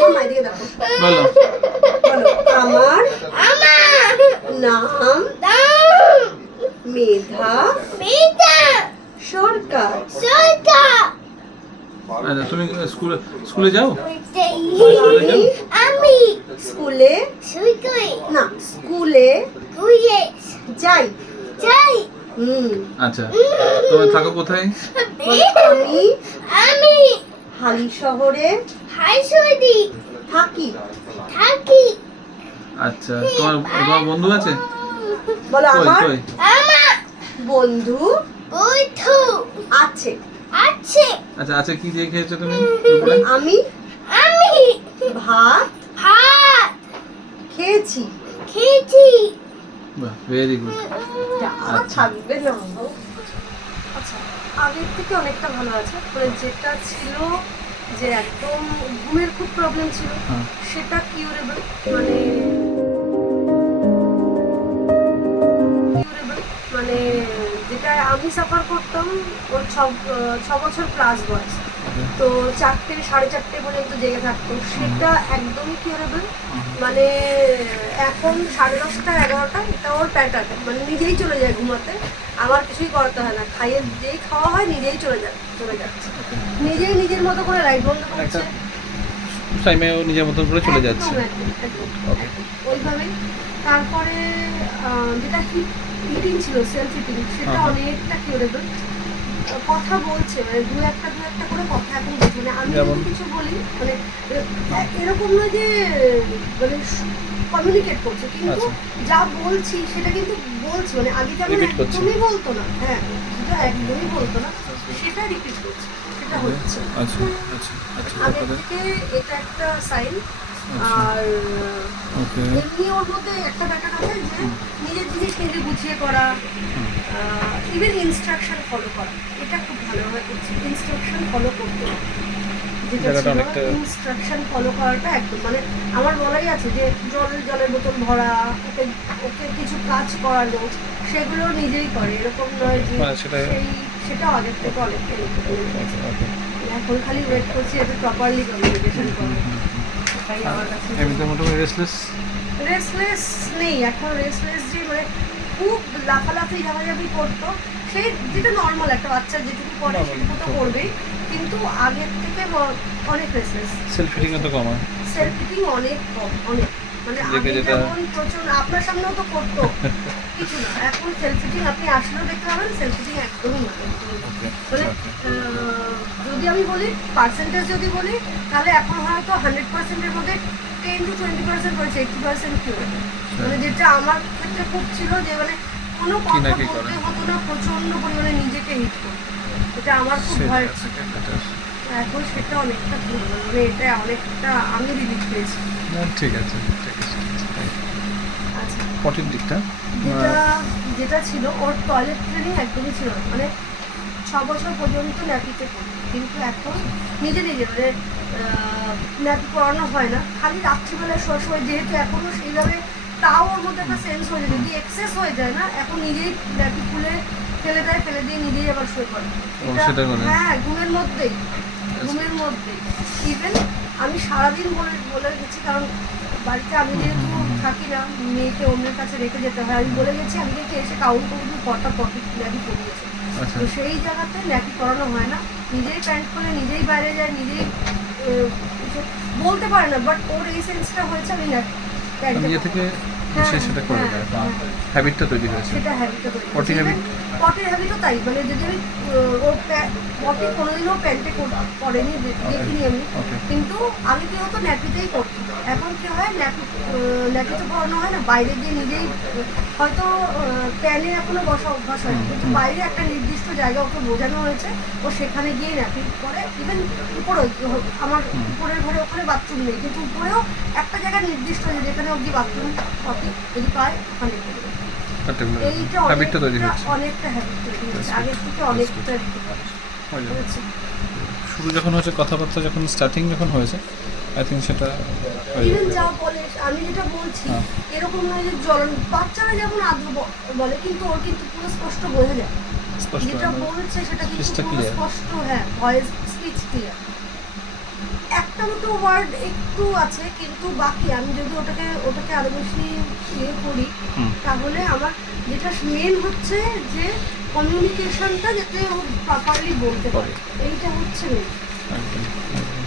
বলো এদিকে দেখো, বলো বলো আমার নাম মেধা সরকার। আচ্ছা তুমি স্কুলে যাও? আমি স্কুলে না স্কুলে যাই। আচ্ছা তুমি থাকো কোথায়? আমি হালি শহরে থাকি। আচ্ছা তোমার বন্ধু আছে? বলো কই আমার কই? বন্ধু আছে। আচ্ছা আচ্ছা কি দিয়ে খেয়েছো তুমি দুপুরে? আমি ভাত খেয়েছি। বাহ ভেরি গুড। থাকবে না। আচ্ছা আগের থেকে অনেকটা ভালো আছে, মানে যেটা ছিল যে একদম ঘুমের খুব প্রবলেম ছিল সেটা কিউরেবল, মানে মানে যেটা আমি সাফার করতাম ওর 6 বছর প্লাস বয়স, তো 4টে 4:30 পর্যন্ত জেগে থাকতো, সেটা একদমই কিউরেবল। মানে এখন 10:30 11টা এটা ওর প্যাটার্ন, মানে নিজেই চলে যায় ঘুমাতে, আমার কিছুই করতে হয় না, খাইয়ে যেই খাওয়া হয় নিজেই চলে যাচ্ছে, নিজেই নিজের মতো করে লাইট বন্ধ করছে, টাইমে ও নিজের মতন করে চলে যাচ্ছে। ওইভাবেই। তারপরে যেটা হিটিং ছিল সেলফ হিটিং, সেটা অনেকটা কিউরেবল। কথা বলছে, মানে দু একটা করে কথা এখন বলছে, মানে আমি যখন কিছু বলি মানে এরকম নয় যে মানে কমিউনিকেট করছে, কিন্তু যা বলছি সেটা কিন্তু বলছি, মানে আগে যেমন একদমই বলতো না, হ্যাঁ যেটা একদমই বলতো না সেটা রিপিট করছে, সেটা হচ্ছে। আচ্ছা আচ্ছা আচ্ছা আগের থেকে এটা একটা সাইন। আর এমনি ওর মধ্যে একটা ব্যাপার আছে যে নিজের জিনিস নিজে গুছিয়ে করা, ইভেন ইনস্ট্রাকশন ফলো করা, এটা খুব ভালোভাবে করছে। ইনস্ট্রাকশন ফলো করতে হবে, যেটা ছিল ইনস্ট্রাকশন ফলো করাটা একদম, মানে আমার বলাই আছে যে জলের বোতল ভরা, ওকে কিছু কাজ করানো, সেগুলো নিজেই করে, এরকম নয় যে সেটা আগের থেকে অনেকটা। এখন খালি ওয়েট করছি এটা প্রপারলি কমিউনিকেশন করবো। তাই আমার কাছে মোটামুটি রেসলেস নেই এখন, রেসলেস যে মানে খুব লাফালাফি ঝামাঝামি করতো, সেই যেটা নর্মাল একটা বাচ্চা যেটুকু করে সেটুকু তো করবেই, কিন্তু আগের থেকে অনেক রেসলেস। সেলফ ফিটিং তো কম হয়, সেলফ ফিটিং অনেক কম, অনেক, মানে আগে যেমন প্রচন্ড আপনার সামনেও তো করতো কিছু না, এখন সেলফ ফিটিং আপনি আসলেও দেখতে পাবেন সেলফ ফিটিং একদমই না। মানে যদি আমি বলি পার্সেন্টেজ যদি বলি, তাহলে এখন হয়তো 100%-এর মধ্যে 10 to 20% রয়েছে, 80% কি হবে, মানে যেটা আমার ক্ষেত্রে খুব ছিল যে মানে কোনো কথা বলতে হতো না, প্রচন্ড পরিমাণে নিজেকে হিট করতো, এটা আমার খুব ভয় ছিল। এখন সেটা অনেকটা ভালো, মানে এটা অনেকটা আমি রিলিফ পেয়েছি। ঠিক আছে। আচ্ছা পটির দিকটা যেটা ছিল ওর টয়লেট ট্রেনিং একদমই ছিল না, মানে 6 বছর পর্যন্ত ন্যাপিতে পড়তো, কিন্তু এখন নিজে মানে ন্যাপি পড়ানো হয় না, খালি রাত্রিবেলায় শোয়, যেহেতু এখনও সেইভাবে তাও ওর মধ্যে একটা সেন্স হয়ে যায়, যদি এক্সেস হয়ে যায় না এখন নিজেই ন্যাপি খুলে ফেলে দিয়ে নিজেই আবার শুয়ে পড়ে। হ্যাঁ ঘুমের মধ্যেই ইভেন আমি সারাদিন বলে গেছি, কারণ বাড়িতে আমি যেহেতু থাকি না, মেয়েকে অন্যের কাছে রেখে যেতে হয়, আমি বলে গেছি আমি দেখে এসে কাউন্ট করবো কটা পকেট ন্যাপি পরিয়েছে, তো সেই জায়গাতে ন্যাপি করানো হয় না, নিজেই প্যান্ট খুলে নিজেই বাইরে যায়, নিজেই বলতে পারে না, বাট ওর এই সেন্সটা হয়েছে আমি নিজে থেকে সেটা করে দেয়, হ্যাবিটটা তৈরি হয়েছে, সেটা হ্যাবিটটা তৈরি হয়েছে। পটির হ্যাবিটও তাই, মানে যদি আমি ওর পটি কোনোদিনও প্যান্টে পরেনি দেখিনি আমি, কিন্তু আমি কি হতো ন্যাপিতেই করতাম, এখন কি হয় ন্যাপিতে পরানো হয় না, বাইরে গিয়ে নিজেই হয়তো প্যানে এখনো বসা অভ্যাস হয়, কিন্তু বাইরে একটা নির্দিষ্ট জায়গা ওকে বোঝানো হয়েছে, ও সেখানে গিয়ে ন্যাপি করে। ইভেন উপরে আমার উপরের ঘরে ওখানে বাথরুম নেই, কিন্তু উপরেও একটা জায়গা নির্দিষ্ট হয়েছে যেখানে অব্দি বাথরুম পটি যদি পায় ওখানে করবে। এইটা অনেকটা হ্যাবিট তৈরি হয়েছে, আগের থেকে অনেকটা শুরু যখন হয়েছে কথাবার্তা যখন স্টার্টিং যখন হয়েছে, আই থিঙ্ক সেটা ইভেন যা বলে আমি যেটা বলছি এরকম নয় যে বাচ্চারা যেমন আদৌ বলে, কিন্তু ওর কিন্তু পুরো স্পষ্ট বোঝা যায় যেটা বলছে, সেটা কিন্তু পুরো স্পষ্ট, হ্যাঁ ভয়েস স্পিচ ক্লিয়ার। একটা দুটো ওয়ার্ড একটু আছে, কিন্তু বাকি আমি যদি ওটাকে আরো বেশি ইয়ে করি হুম। তাহলে আমার যেটা মেন হচ্ছে যে কমিউনিকেশনটা যাতে ও প্রপারলি বলতে পারে, এইটা হচ্ছে মেন। একদম, একদম।